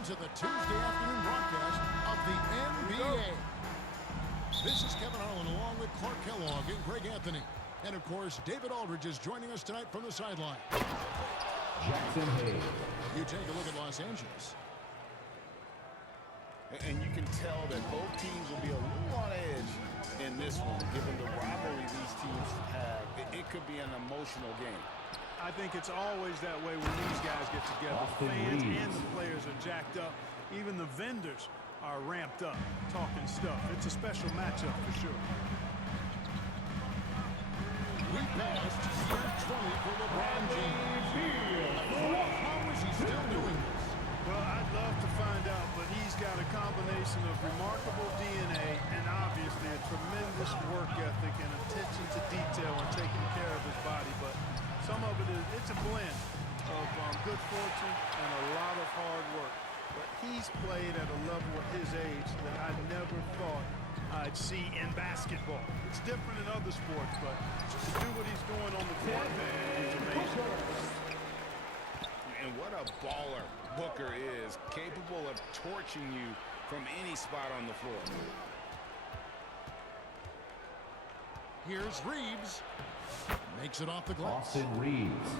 welcome to the Tuesday afternoon broadcast of the NBA. This is Kevin Harlan along with Clark Kellogg and Greg Anthony. And, of course, David Aldridge is joining us tonight from the sideline. Jackson Hayes. You take a look at Los Angeles. And you can tell that both teams will be a little on edge in this one, given the rivalry these teams have. It could be an emotional game. I think it's always that way when these guys get together. Austin Fans Reeves. and the players are jacked up. Even the vendors are ramped up, talking stuff. It's a special matchup for sure. We passed year 20 for LeBron James. How is he still doing this? Well, I'd love to find out, but he's got a combination of remarkable DNA and obviously a tremendous work ethic and attention to detail and taking care of his body. But some of it it's a blend of good fortune and a lot of hard work. But he's played at a level at his age that I never thought I'd see in basketball. It's different in other sports, but to do what he's doing on the court is amazing. And what a baller Booker is, capable of torching you from any spot on the floor. Here's Reeves. Makes it off the glass. Austin Reeves.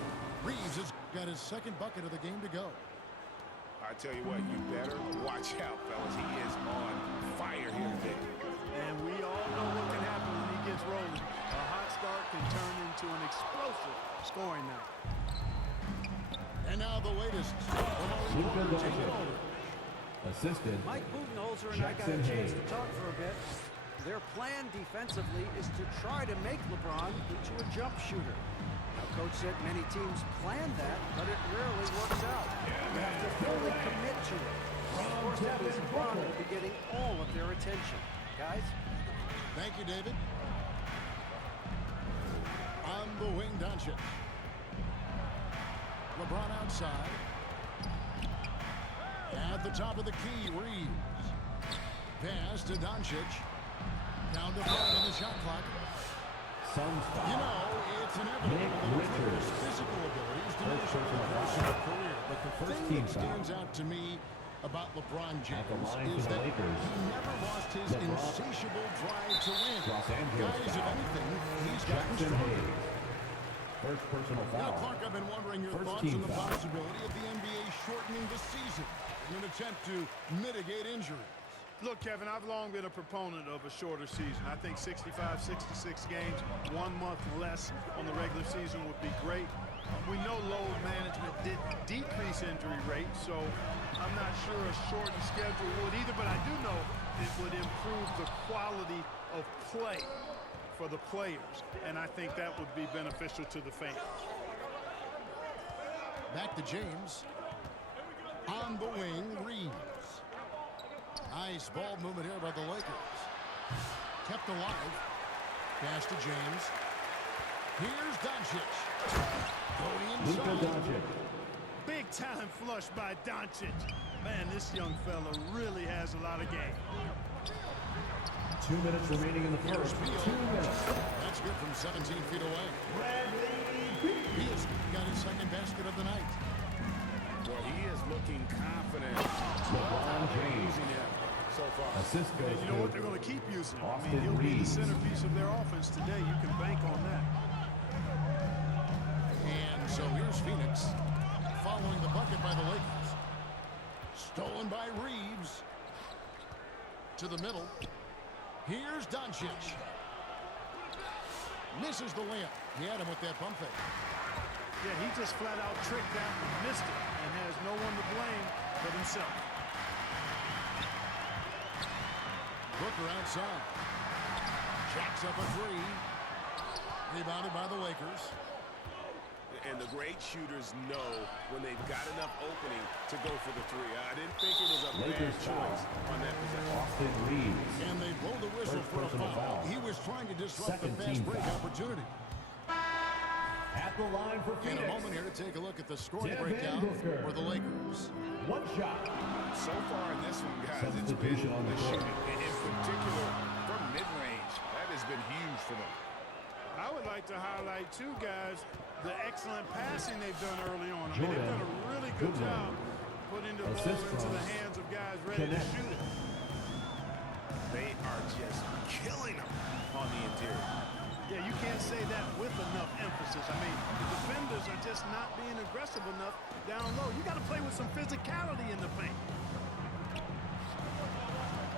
Reeves has got his second bucket of the game to go. I tell you what, you better watch out, fellas. He is on fire here today. And we all know what can happen when he gets rolling. A hot start can turn into an explosive scoring night. And now the latest from our Luka reporter, David Doncic. Aldridge. Assistant. Mike Budenholzer and I got a Jackson chance to Hayes. talk for a bit. Their plan defensively is to try to make LeBron into a jump shooter. Now, Coach said many teams plan that, but it rarely works out. You have to fully commit to it. Of course, that means LeBron will be getting all of their attention. Guys? Thank you, David. On the wing, Doncic. LeBron outside. At the top of the key, Reeves. Pass to Doncic. Down to 5 on the shot clock. Suns You foul. know, it's inevitable Nick that a player's Richards. physical abilities First diminish over the personal course of foul. their career. But the First thing team that foul. stands out to me about LeBron At the James line is for the that Lakers. he never lost his LeBron. insatiable drive to win. Los Angeles Guys, if foul. anything, he's gotten Jackson stronger. Hayes. First personal Now, foul. Clark, I've been wondering your First thoughts team on the foul. possibility of the NBA shortening the season in an attempt to mitigate injuries. Look, Kevin, I've long been a proponent of a shorter season. I think 65, 66 games, 1 month less on the regular season would be great. We know load management did decrease injury rates, so I'm not sure a shortened schedule would either, but I do know it would improve the quality of play for the players, and I think that would be beneficial to the fans. Back to James. On the wing, Reeves. Nice ball movement here by the Lakers. Kept alive. Pass to James. Here's Doncic. Going Luka inside. Doncic. Big time flush by Doncic. Man, this young fella really has a lot of game. 2 minutes remaining in the first. 2 minutes. That's good from 17 feet away. He has got his second basket of the night. Well, he is looking confident. LeBron James. Using him so far. Assist goes And you know what? They're to going to keep using him. I Austin mean, he'll be the Reeves. centerpiece of their offense today. You can bank on that. And so here's Phoenix following the bucket by the Lakers. Stolen by Reeves. To the middle. Here's Doncic. Misses the layup. He had him with that pump fake. Yeah, he just flat out tricked that and missed it and has no one to blame but himself. Booker outside. Jacks up a three. Rebounded by the Lakers. And the great shooters know when they've got enough opening to go for the three. I didn't think it was a Lakers bad choice on that possession. Austin Reeves. And they blow the whistle First for a personal foul. foul. He was trying to disrupt Second the team fast break foul. opportunity. At the line for In Phoenix. a moment here to take a look at the scoring Devin breakdown Booker. for the Lakers. One shot. So far in this one, guys, it's been Substitution on the the court. shooting. In particular, from mid-range, that has been huge for them. I would like to highlight, too, guys, the excellent passing they've done early on. I mean, they've done a really good Goodwin. job putting the ball Assist into from the hands of guys ready to Connect. shoot it. They are just killing them on the interior. Yeah, you can't say that with enough emphasis. I mean, the defenders are just not being aggressive enough down low. You got to play with some physicality in the paint.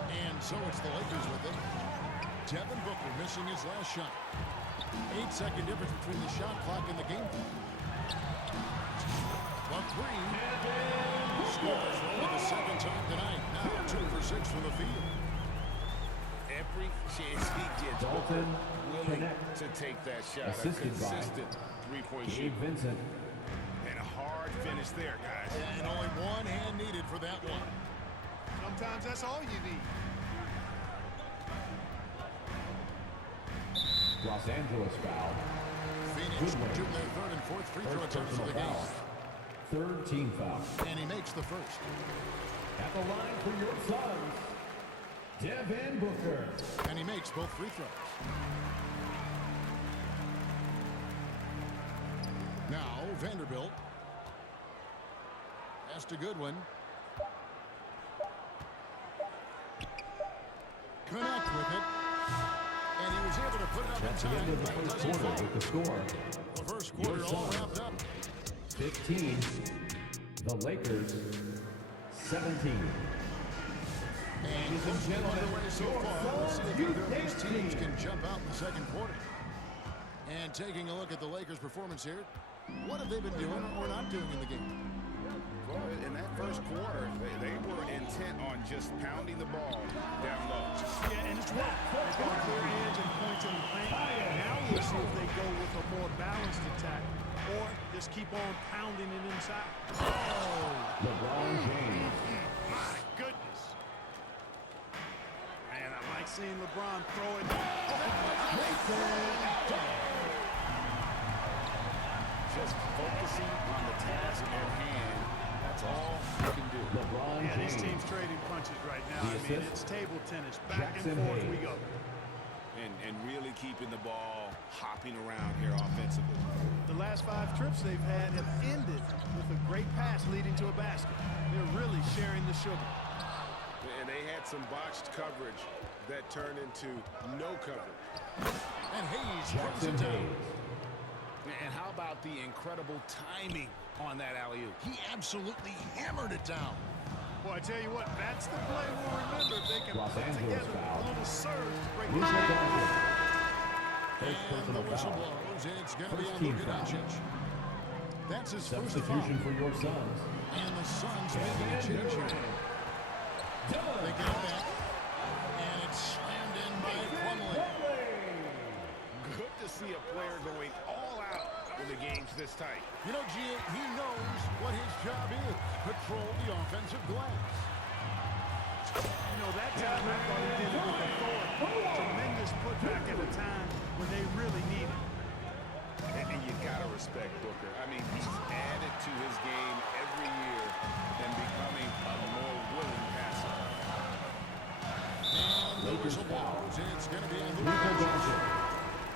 And so it's the Lakers with it. Devin Booker missing his last shot. 8-second difference between the shot clock and the game clock. But three. Scores for only the second time tonight. Now 2 for 6 from the field. Every chance he gets, Dalton willing Connect. to take that shot. Assisted a by consistent three-point Gabe shooter. Vincent. And a hard finish there, guys. And only one hand needed for that one. Sometimes that's all you need. Los Angeles foul. Phoenix Goodwin. shooting their third and fourth free throw First attempts of personal the game. foul. Third team foul. And he makes the first. At the line for your Suns, Devin Booker. And he makes both free throws. Now Vanderbilt. Pass to Goodwin. Connect with it. And he was able to put it up in That's the time. end of the but first doesn't quarter fall. with the score. The first quarter all wrapped up. 15. The Lakers, 17. And close to underway so far. Let's see if either of these teams can jump out in the second quarter. And taking a look at the Lakers' performance here, what have they been doing or not doing in the game? Well, in that first quarter, they were intent on just pounding the ball down low. Yeah, and it's worked. They've got a clear edge and points in the paint. Now we'll see if they go with a more balanced attack or just keep on pounding it inside. LeBron James. My goodness. Man, I like seeing LeBron throw it. Just focusing on the task at hand. That's all you can do. LeBron Yeah, these James. teams trading punches right now. The I mean, assist? it's table tennis. Back Jackson and forth we Hayes. go. And really keeping the ball hopping around here offensively. The last 5 trips they've had have ended with a great pass leading to a basket. They're really sharing the sugar. And they had some botched coverage that turned into no coverage. And Hayes throws Jackson it down. Hayes. And how about the incredible timing on that alley-oop? He absolutely hammered it down. Boy, I tell you what, that's the play we'll remember if they can Los put Angeles together foul. a little surge to break Luka it. Doncic. First And the personal whistle foul. blows. It's going to be First on team Luka foul. Doncic. That's his first foul. Substitution for your Suns. And the Suns making a change here. They get it back. And it's slammed in by Plumlee. Good to see a player going all out when the game's this tight. You know, G.A., he knows what his job is. Patrol the offensive glass. You know, that time I thought he did it with authority. Tremendous putback at a time when they really need it. And you gotta respect Booker. I mean, he's added to his game every year and becoming a more willing passer. And the Lakers whistle foul. blows. It's going to be on Luka Luka Doncic. Doncic.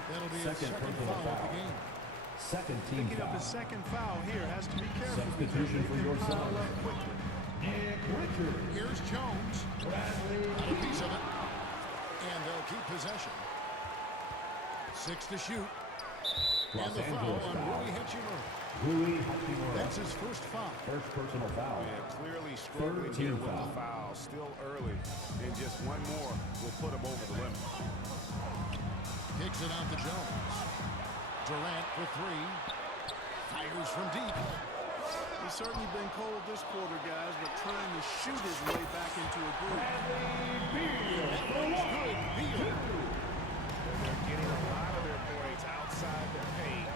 That'll be his Second second personal foul of foul. the game. Second team Picking up foul. his second foul here has to be careful. Substitution for your Pile Suns. up quickly. Nick Richards. Here's Jones. Bradley Got a piece of it. And they'll keep possession. 6 to shoot. Los And the foul Angeles on foul. Rui Hachimura. Rui Hachimura. That's his first foul. First personal foul. Yeah, clearly struggling Third team here with foul. the foul. Still early. And just one more will put him over the limit. Kicks it out to Jones. Durant for 3. Fires from deep. He's certainly been cold this quarter, guys, but trying to shoot his way back into a groove. That one's good. Beal. They're getting a lot of their points outside the paint.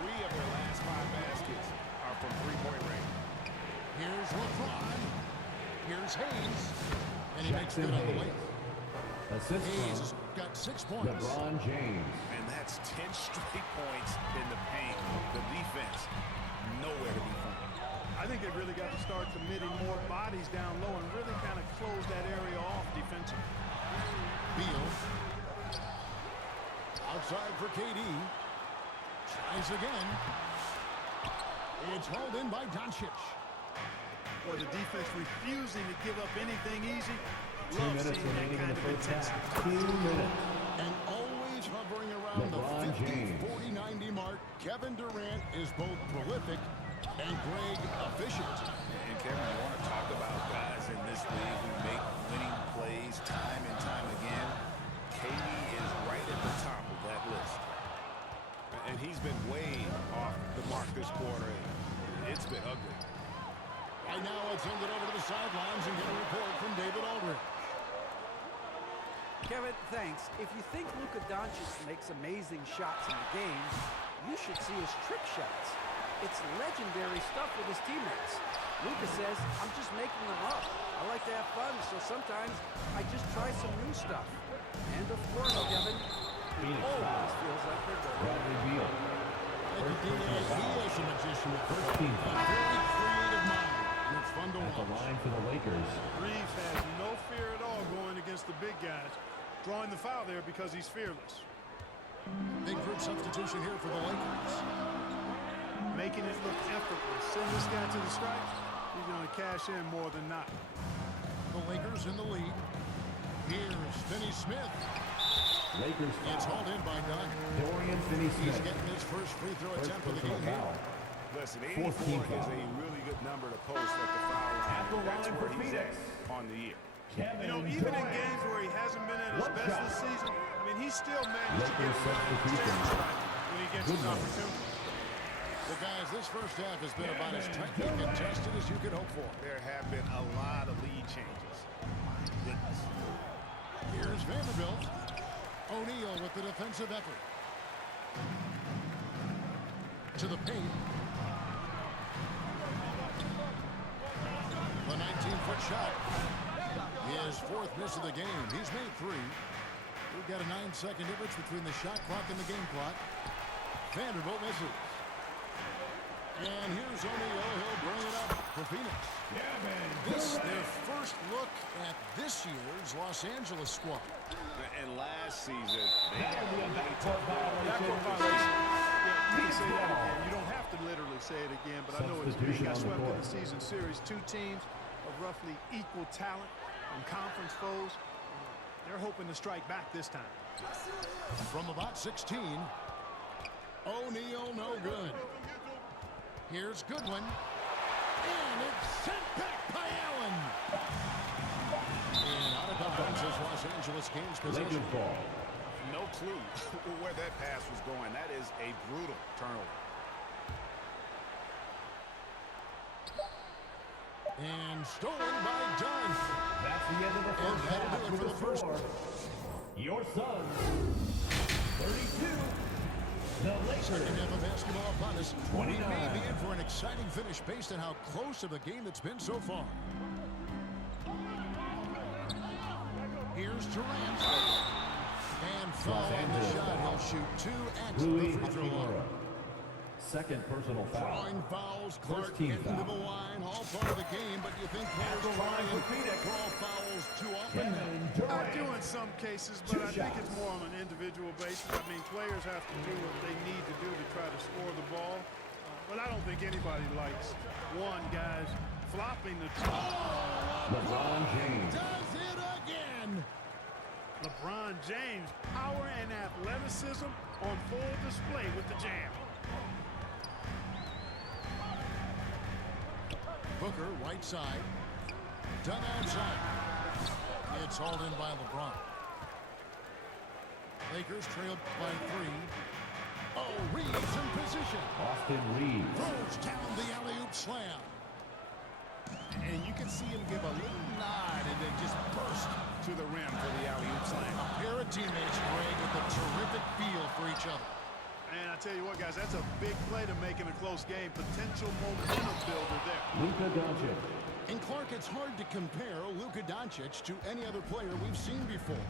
3 of their last 5 baskets are from three-point range. Here's LeBron. Here's Hayes. And he makes Jackson good on the Hayes. way. Assist Hayes has from got 6 points. LeBron James. And that's 10 straight points in the paint. The defense, nowhere to be found. I think they really got to start committing more bodies down low and really kind of close that area off defensively. Beal. Outside for KD. Tries again. It's hauled in by Doncic. or the defense refusing to give up anything easy. 2 Love minutes seeing that remaining in kind the of first intensity. half. 2 minutes. And always hovering around LeBron the 50, James. 40, 90 mark, Kevin Durant is both prolific and Greg efficient. And Kevin, you want to talk about guys in this league who make winning plays time and time again. KD is right at the top of that list. And he's been way off the mark this quarter. It's been ugly. Right now, let's send it over to the sidelines and get a report from David Aldridge. Kevin, thanks. If you think Luka Doncic makes amazing shots in the game, you should see his trick shots. It's legendary stuff with his teammates. Luka says, I'm just making them up. I like to have fun, so sometimes I just try some new stuff. And of course, Kevin, he always feels like they're good. Bradley Beal. Thank you, D.A. He is a magician with First team a foul. very creative mind, and it's fun to At the watch. line for the Lakers. Reeves has no fear at all going against the big guys. Drawing the foul there because he's fearless. Big group substitution here for the Lakers. Making it look effortless. Send this guy to the strike. He's going to cash in more than not. The Lakers in the lead. Here's Finney Smith. Lakers It's foul. hauled in by Doug. Dorian Finney-Smith. He's getting his first free throw First attempt for the personal game here. foul. Listen, 14 84 is foul. a really good number to post at the foul line. At the That's line where for he's Phoenix. at on the year. Kevin You know, even in Durant. games where he hasn't been at his One best shot. this season, I mean, he still managed to Lakers get a substitution. strike when he gets his Goodman. opportunity. Well, guys, this first half has been about as tightly contested as you could hope for. There have been a lot of lead changes. My goodness. Here's Vanderbilt. O'Neal with the defensive effort. To the paint. The 19-foot shot. His fourth miss of the game. He's made three. We've got a 9-second difference between the shot clock and the game clock. Vanderbilt misses. And here's O'Neal. He'll bring it up for Phoenix. This their first look at this year's Los Angeles squad. And last season, they That had would be a a backcourt Backcourt violation. violation. Yeah, you can say that again. You don't have to literally say it again, but I know it's big. Substitution Got on the swept in court. the season series. Two teams of roughly equal talent and conference foes. They're hoping to strike back this time. From about 16, O'Neal no good. Here's Goodwin. And it's sent back by Allen. And out of bounds is Los Angeles Kings possession. Lakers ball. no clue where that pass was going. That is a brutal turnover. And stolen by Dunn. That's the end of the first that'll half. do it To for the the first. score, your Suns 32. The Lakers. Second half of basketball upon us. We 29. may be in for an exciting finish based on how close of a game it's been so far. Here's Durant. And foul on the Angeles shot. foul. He'll shoot two at Rui the free throw line. Hachimura. Second personal foul. Drawing fouls, Clark First team getting to foul. the line, all part of the game, but you think players the try line and for Phoenix. draw fouls too often? Kevin I Durant. do in some cases, Two but I think it's shots. more on an individual basis. I mean, players have to do what they need to do to try to score the ball. But I don't think anybody likes one guy's flopping the LeBron James. Does it again. LeBron James, power and athleticism on full display with the jam. Booker, right side. Done outside. It's hauled in by LeBron. Lakers trailed by 3. Oh, Reeves in position. Austin Reeves. Throws down the alley-oop slam. And you can see him give a little nod and then just burst to the rim for the alley-oop slam. A pair of teammates, Greg, with a terrific feel for each other. And I tell you what, guys, that's a big play to make in a close game. Potential momentum builder there. Luka Doncic. And Clark, it's hard to compare Luka Doncic to any other player we've seen before.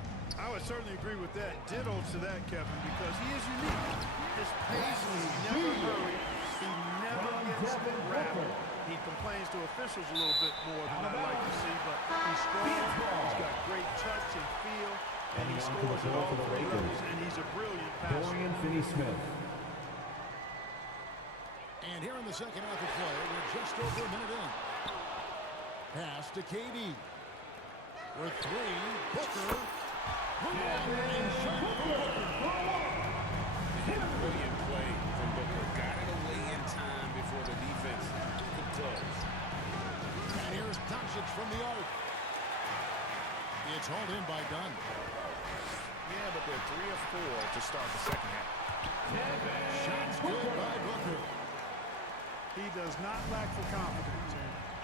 I would certainly agree with that. Ditto to that, Kevin, because he is unique. His pace, he never hurries. He never gets rattled. He complains to officials a little bit more than I'd like to see, but he's strong. He's got great touch and feel, and he Coming on to the scores at floor all for the three Lakers. levels, and he's a brilliant passer. Dorian Finney-Smith. And here in the second half of play, we're just over a minute in. Pass to KD. For three, Booker. The long-range shot from Booker. Brilliant play from Booker. Got it away in time before the defense could close. And here's Doncic from the arc. It's hauled in by Dunn. Yeah, but they're 3 of 4 to start the second half. Shots good by Booker. He does not lack for confidence.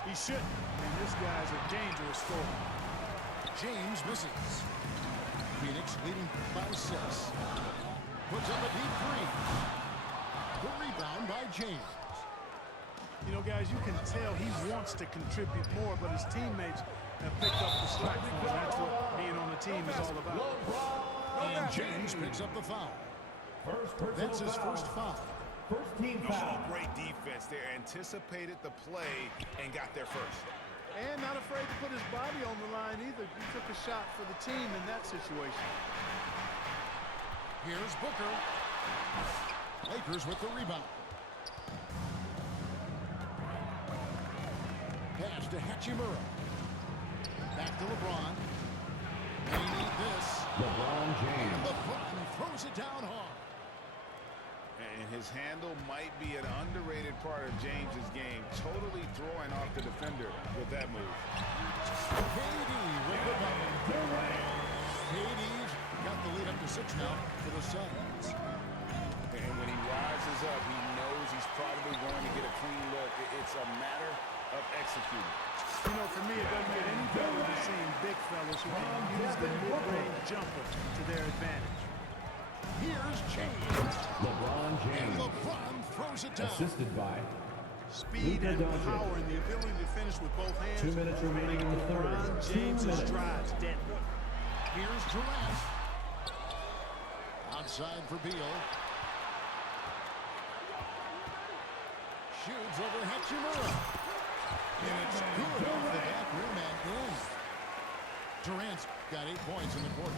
He shouldn't. And this guy's a dangerous scorer. James misses. Phoenix leading by 6. Puts up a deep three. The rebound by James. You know, guys, you can tell he wants to contribute more, but his teammates have picked up the slack for him. That's what being on the team is all about. And James picks up the foul. That's his first foul. First team Oh, foul. great defense there. Anticipated the play and got there first. And not afraid to put his body on the line either. He took a shot for the team in that situation. Here's Booker. Lakers with the rebound. Pass to Hachimura. Back to LeBron. They need this. LeBron And James. LeBron throws it down hard. And his handle might be an underrated part of James's game. Totally throwing off the defender with that move. KD with the bucket. KD's got the lead up to 6 now for the Suns. And when he rises up, he knows he's probably going to get a clean look. It's a matter of executing. You know, for me, it doesn't get any better than seeing big fellas who can use the mid-range jumper to their advantage. Here's James. LeBron And James. LeBron throws it down. Assisted by Speed Luka and Doncic. power and the ability to finish with both hands. 2 minutes remaining in the third. LeBron 2 James' minutes. strides deadly. Here's Durant. Outside for Beal. Shoots over Hachimura. And it's good off the back rim and in. Durant's got 8 points in the quarter.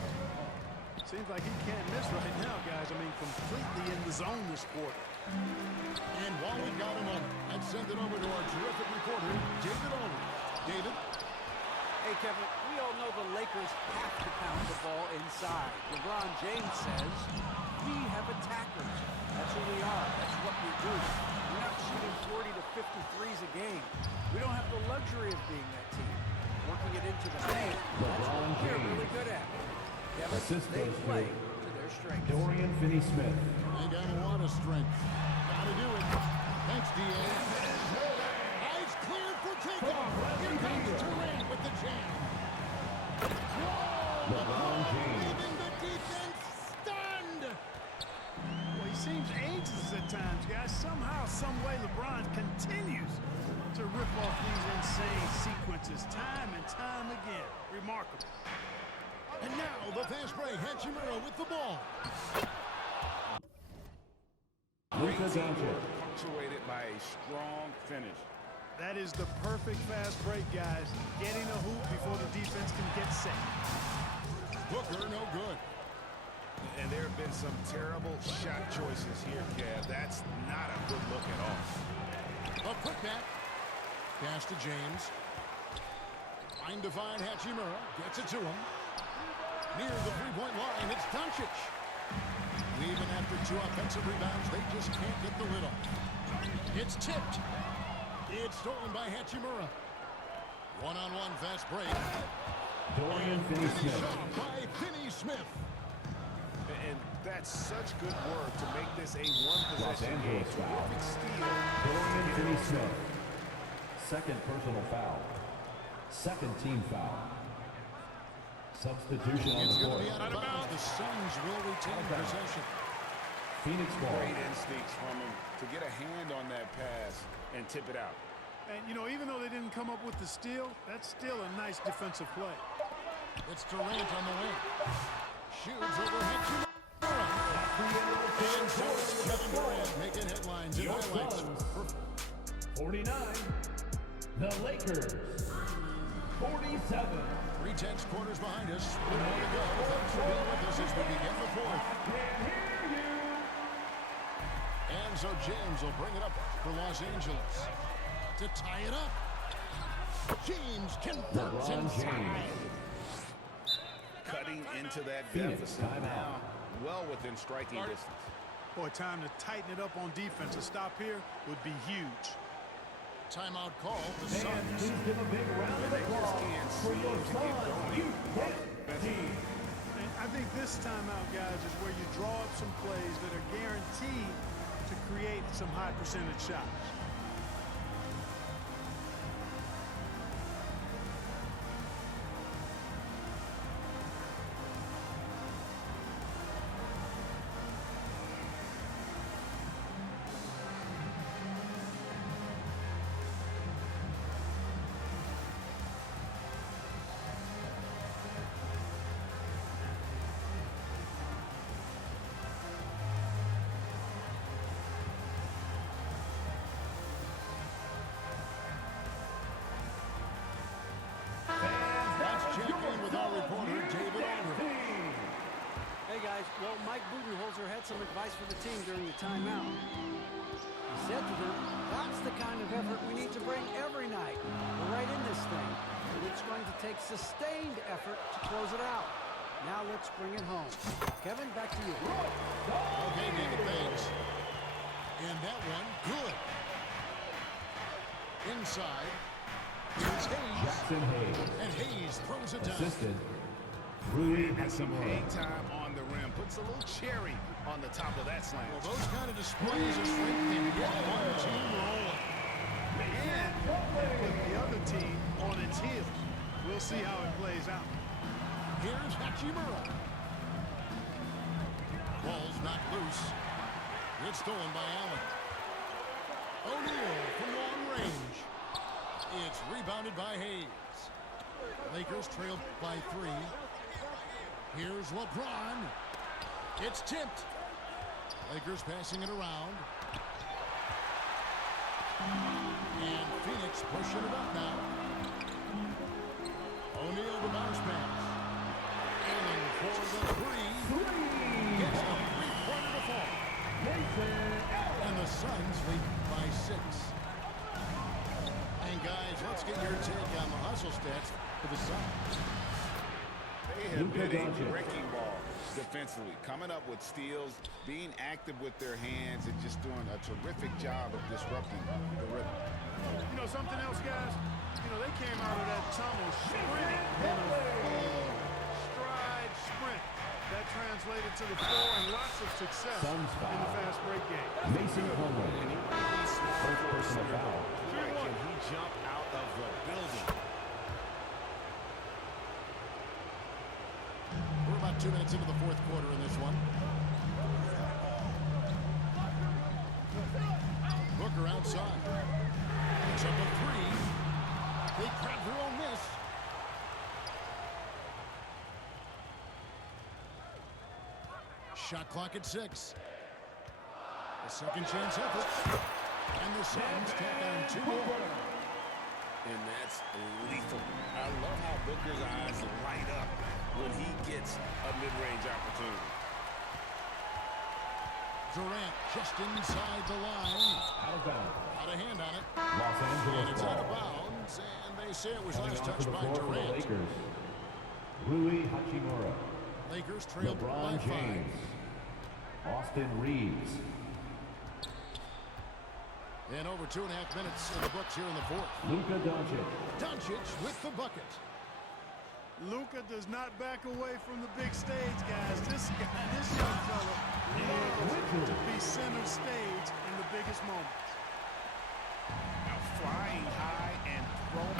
Seems like he can't miss right now, guys. I mean, completely in the zone this quarter. And while we've got a moment, let's send it over to our terrific reporter, David Olin. David? Hey, Kevin, we all know the Lakers have to pound the ball inside. LeBron James says, we have attackers. That's who we are. That's what we do. We're not shooting 40 to 50 threes a game. We don't have the luxury of being that team. Working it into the paint, that's what LeBron we're James. really good at. Kevin, Assist they goes to play to their strengths. Dorian Finney-Smith. They got a lot of strength. Gotta do it. Thanks, D.A. Eyes cleared for takeoff. Here comes Durant with the jam. LeBron James. Leaving the defense stunned. Well, he seems anxious at times, guys. Somehow, some way, LeBron continues to rip off these insane sequences time and time again. Remarkable. And now the fast break. Hachimura with the ball. Luka Doncic. Punctuated by a strong finish. That is the perfect fast break, guys. Getting a hoop before the defense can get set. Booker, no good. And there have been some terrible shot choices here, Kev. That's not a good look at all. A putback. Pass to James. Trying to find Hachimura. Gets it to him. Near the three-point line, it's Doncic. Even after 2 offensive rebounds, they just can't get the lid off. It's tipped. It's stolen by Hachimura. One-on-one fast break. Dorian Finish Finney-Smith. off by Finney-Smith. And that's such good work to make this a Los one-possession game. Angeles foul. Terrific steal. Dorian Finney-Smith. Second personal foul. Second team foul. Substitution on It's the going to court. be out of bounds. The Suns will retain possession. Phoenix ball. Great instincts from him to get a hand on that pass and tip it out. And, you know, even though they didn't come up with the steal, that's still a nice defensive play. It's Durant on the wing. Shoots over Hachimura. And George Kevin Durant making headlines in Your highlights. Suns. 49. The Lakers. 47. 3/10 quarters behind us. One more to go. Thanks for being with us as we begin the fourth. And so James will bring it up for Los Angeles to tie it up. James converts inside. Cutting into that Phoenix, deficit timeout. now, well within striking distance. Boy, time to tighten it up on defense. A stop here would be huge. Timeout call. The And Suns. please give a big round of They just applause can't for seem your to get Suns going. Youth team. And I think this timeout, guys, is where you draw up some plays that are guaranteed to create some high percentage shots. Let's check in with our reporter, David Aldridge. Hey guys, well, Mike Budenholzer had some advice for the team during the timeout. He said to them, that's the kind of effort we need to bring every night. We're right in this thing, but it's going to take sustained effort to close it out. Now let's bring it home. Kevin, back to you. Okay, David, thanks. And that one, good. Inside, here's Hayes. Jackson Hayes. And Hayes throws it down. Assisted. Rui And some hang Hachimura. time on the rim. Puts a little cherry on the top of that slam. Well, those kind of displays of strength can get one team rolling. And put the other team on its heels. We'll see how it plays out. Here's Hachimura. Ball's knocked loose. It's stolen by Allen. O'Neal from long range. It's rebounded by Hayes. Lakers trailed by 3. Here's LeBron. It's tipped. Lakers passing it around. And Phoenix pushing it up now. O'Neal the bounce pass. Allen for the 3. Gets a 3-pointer to fall. And the Suns lead by 6. And guys, let's get your take on the hustle stats for the Suns. They have Luka been a Doncic. wrecking ball defensively, coming up with steals, being active with their hands, and just doing a terrific job of disrupting the rhythm. You know something else, guys? You know, they came out of that tunnel sprinting in a full stride sprint. That translated to the floor and lots of success Suns in foul. the fast break game. Mason Plumlee. First personal foul. Can he jump out of the building? We're about 2 minutes into the fourth quarter in this one. Booker outside. It's up a 3. They grab their own miss. Shot clock at 6. A second chance effort. And the Suns tack on 2 more. And that's lethal. I love how Booker's eyes light up when he gets a mid-range opportunity. Durant just inside the line. Out of bounds. Out of hand on it. Los And Angeles it's out of ball. bounds. And they say it was Coming last onto touched the by floor for the Durant. Lakers. Rui Hachimura. Lakers trailed by LeBron 5. James. Austin Reeves. And over 2.5 minutes in the books here in the fourth. Luka Doncic. Doncic with the bucket. Luka does not back away from the big stage, guys. This young fella loves to be center stage in the biggest moments. Now flying high and throwing.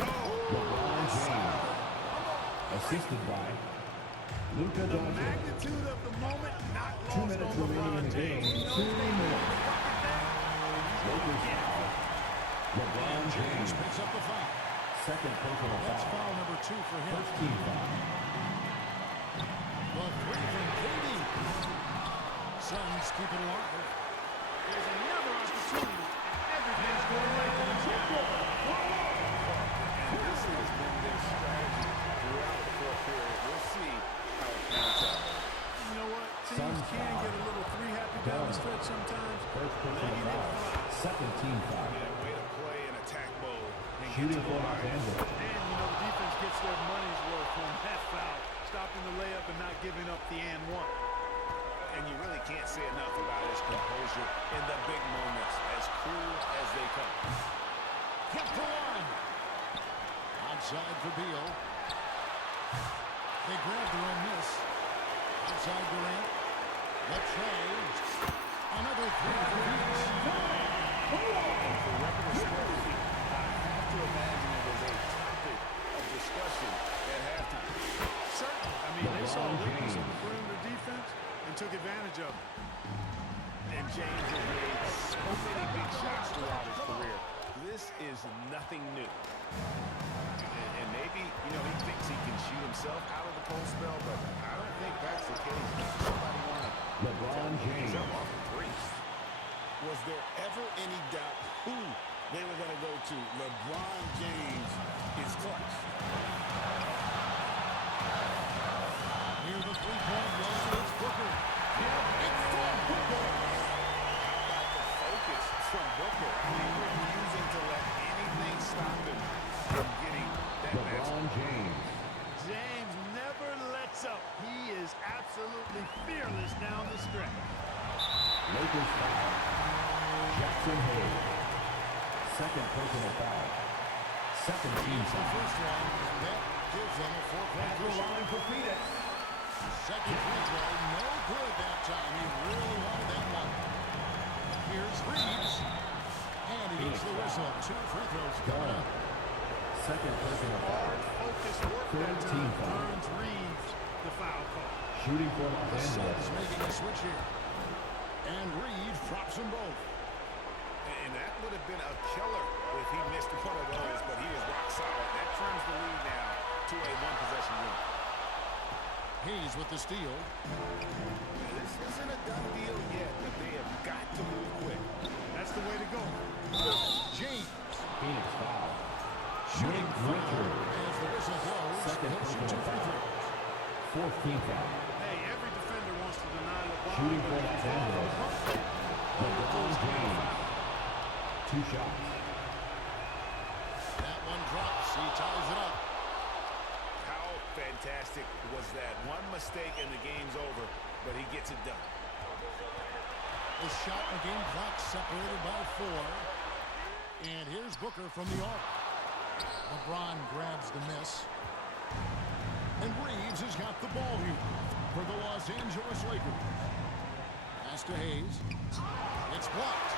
LeBron James. Assisted by Luka The Doncic. magnitude of the moment not 2 lost minutes on remaining in LeBron the game. James. 2 minutes. Lakers foul. LeBron James James. picks up the foul. Second personal That's foul. foul number 2 for him. First team foul. The 3 from KD. Suns keep it alive. There's another opportunity, and everything's going right for the team. And this has been their strategy throughout the fourth period. We'll see how it pans out. You know what? Teams Suns can foul. get a little three-happy down the stretch sometimes. First personal Letting it foul. fly. Second team foul. Yeah, way to play in attack mode and Shooting for Los Angeles. And, you know, the defense gets their money's worth on that foul, stopping the layup and not giving up the and one. And you really can't say enough about his composure in the big moments, as cool as they come. Kept the line. Outside for Beal. They grab their own miss. Outside Durant. Let's try. Another three for Beal. And for record of scoring, I have to imagine it was a topic of discussion at halftime. Certainly. I mean, they saw a weakness in the perimeter defense and took advantage of it. And James has made so many big shots throughout his career. This is nothing new. And maybe, you know, he thinks he can shoot himself out of the cold spell, but I don't think that's the case. Somebody want to LeBron James. off the three. Was there ever any doubt who they were going to go to? LeBron James is clutch. Near the three-point line, it's Booker. It's from Booker. How about the focus from Booker? I mean, refusing to let anything stop him from getting that match. LeBron James. James never lets up. He is absolutely fearless down the stretch. Lakers foul. Jackson Hayes. Second personal foul. Second team The foul. first one, that gives them a 4-point At the cushion. line for Phoenix. Second free throw, no good that time. He really wanted that one. Here's Reeves. And he gets the whistle. 2 free throws coming up. Second personal foul. Hard, focused work that 13 time foul. earns Reeves the foul call. Shooting for Los The Angeles. Suns making a switch here. And Reeves drops them both. And that would have been a killer if he missed one of those, but he is rock solid. That turns the lead now to a one-possession win. Hayes with the steal. This isn't a done deal yet, but they have got to move quick. That's the way to go. James Phoenix foul. shooting Nick foul Richards. as the whistle blows. Second He'll shoot 2 personal free foul. throws. Fourth team foul. Hey, every defender wants to deny LeBron. Shooting for but Los if you fall Angeles. for the pump fake, LeBron James. 2 shots. That one drops. He ties it up. How fantastic was that? One mistake and the game's over, but he gets it done. The shot and game clock separated by 4. And here's Booker from the arc. LeBron grabs the miss. And Reeves has got the ball here for the Los Angeles Lakers. Pass to Hayes. It's blocked.